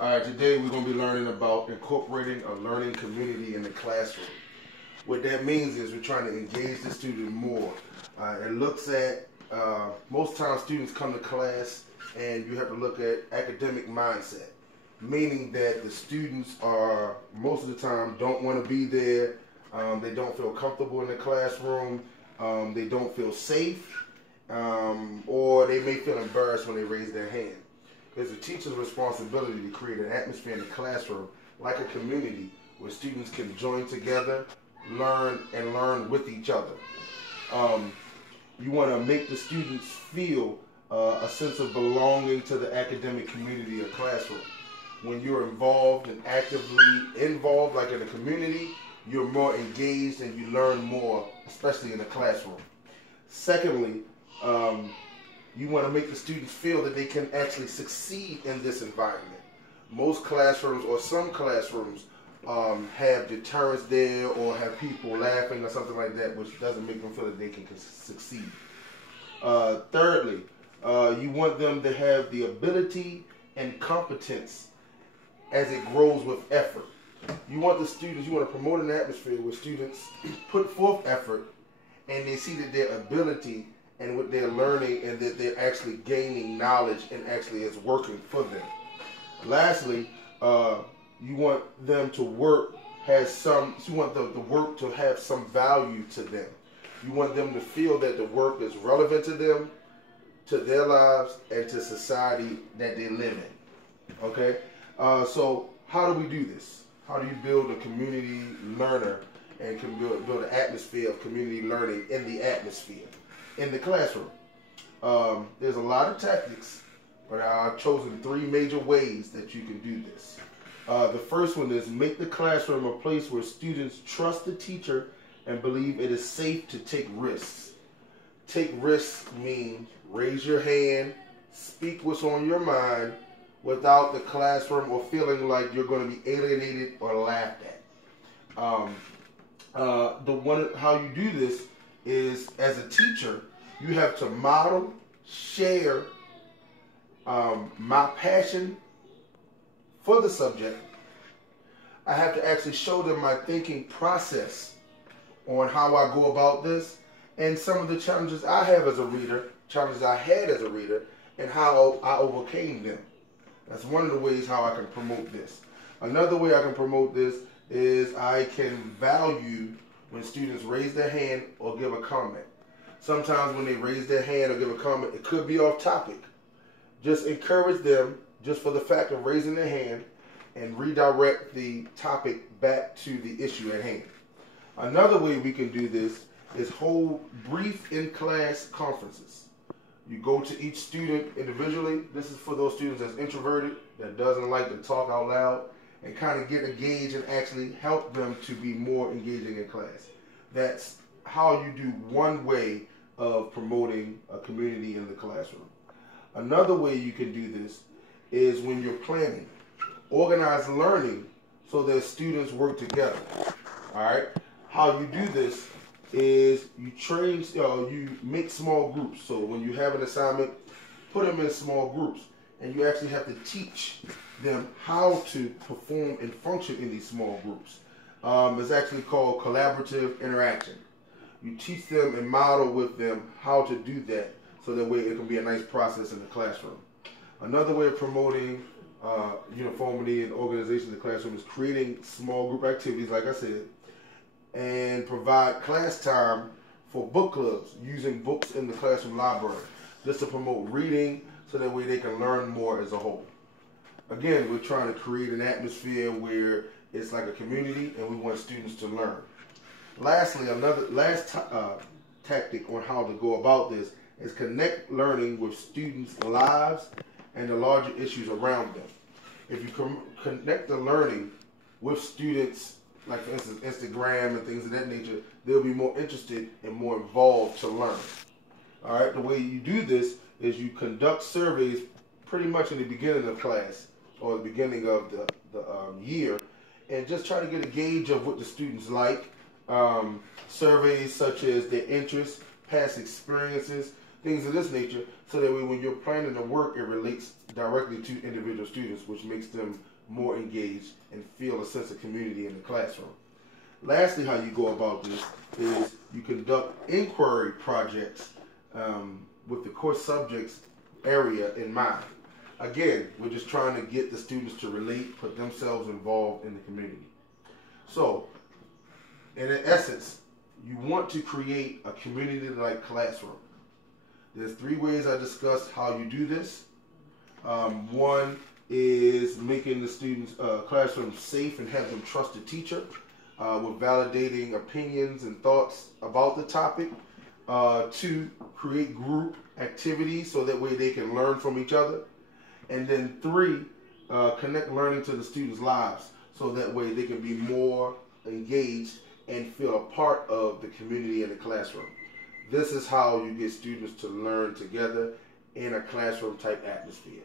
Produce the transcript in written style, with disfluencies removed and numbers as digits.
All right, today we're going to be learning about incorporating a learning community in the classroom. What that means is we're trying to engage the student more. It looks at, most times students come to class and you have to look at academic mindset, meaning that the students are, most of the time, don't want to be there. They don't feel comfortable in the classroom. They don't feel safe, or they may feel embarrassed when they raise their hand. It's a teacher's responsibility to create an atmosphere in the classroom like a community where students can join together, learn with each other. You want to make the students feel a sense of belonging to the academic community or classroom. When you're involved and actively involved, like in a community, you're more engaged and you learn more, especially in the classroom. Secondly, you want to make the students feel that they can actually succeed in this environment. Most classrooms, or some classrooms, have deterrents there or have people laughing or something like that, which doesn't make them feel that they can succeed. Thirdly, you want them to have the ability and competence as it grows with effort. You want to promote an atmosphere where students put forth effort and they see that their ability and what they're learning and that they're actually gaining knowledge and actually is working for them. Lastly, you want them to work you want the work to have some value to them. You want them to feel that the work is relevant to them, to their lives, and to society that they live in. Okay? So how do we do this? How do you build a community learner and can build an atmosphere of community learning in the atmosphere, in the classroom? There's a lot of tactics, but I've chosen 3 major ways that you can do this. The first one is make the classroom a place where students trust the teacher and believe it is safe to take risks. Take risks means raise your hand, speak what's on your mind without the classroom or feeling like you're going to be alienated or laughed at. How you do this is, as a teacher, you have to model, share my passion for the subject. I have to actually show them my thinking process on how I go about this and some of the challenges I have as a reader, challenges I had as a reader, and how I overcame them. That's one of the ways how I can promote this. Another way I can promote this is I can value when students raise their hand or give a comment. Sometimes when they raise their hand or give a comment, it could be off topic. Just encourage them just for the fact of raising their hand and redirect the topic back to the issue at hand. Another way we can do this is hold brief in-class conferences. You go to each student individually. This is for those students that's introverted, that doesn't like to talk out loud, and kind of get engaged and actually help them to be more engaging in class. That's how you do one way of promoting a community in the classroom. Another way you can do this is when you're planning. Organize learning so that students work together. All right? How you do this is you make small groups. So when you have an assignment, put them in small groups. And you actually have to teach them how to perform and function in these small groups. It's actually called collaborative interaction. You teach them and model with them how to do that so that way it can be a nice process in the classroom. Another way of promoting uniformity and organization in the classroom is creating small group activities, like I said, and provide class time for book clubs using books in the classroom library, just to promote reading so that way they can learn more as a whole. Again, we're trying to create an atmosphere where it's like a community and we want students to learn. Lastly, last tactic on how to go about this is connect learning with students' lives and the larger issues around them. If you connect the learning with students, like for instance Instagram and things of that nature, they'll be more interested and more involved to learn. All right, the way you do this is you conduct surveys pretty much in the beginning of class or the beginning of the year, and just try to get a gauge of what the students like. Surveys such as their interests, past experiences, things of this nature, so that way when you're planning the work, it relates directly to individual students, which makes them more engaged and feel a sense of community in the classroom. Lastly, how you go about this is you conduct inquiry projects with the course subjects area in mind. Again, we're just trying to get the students to relate, put themselves involved in the community. So, in essence, you want to create a community-like classroom. There's 3 ways I discussed how you do this. One is making the students' classroom safe and have them trust the teacher with validating opinions and thoughts about the topic. 2, create group activities so that way they can learn from each other. And then 3, connect learning to the students' lives so that way they can be more engaged and feel a part of the community in the classroom. This is how you get students to learn together in a classroom type atmosphere.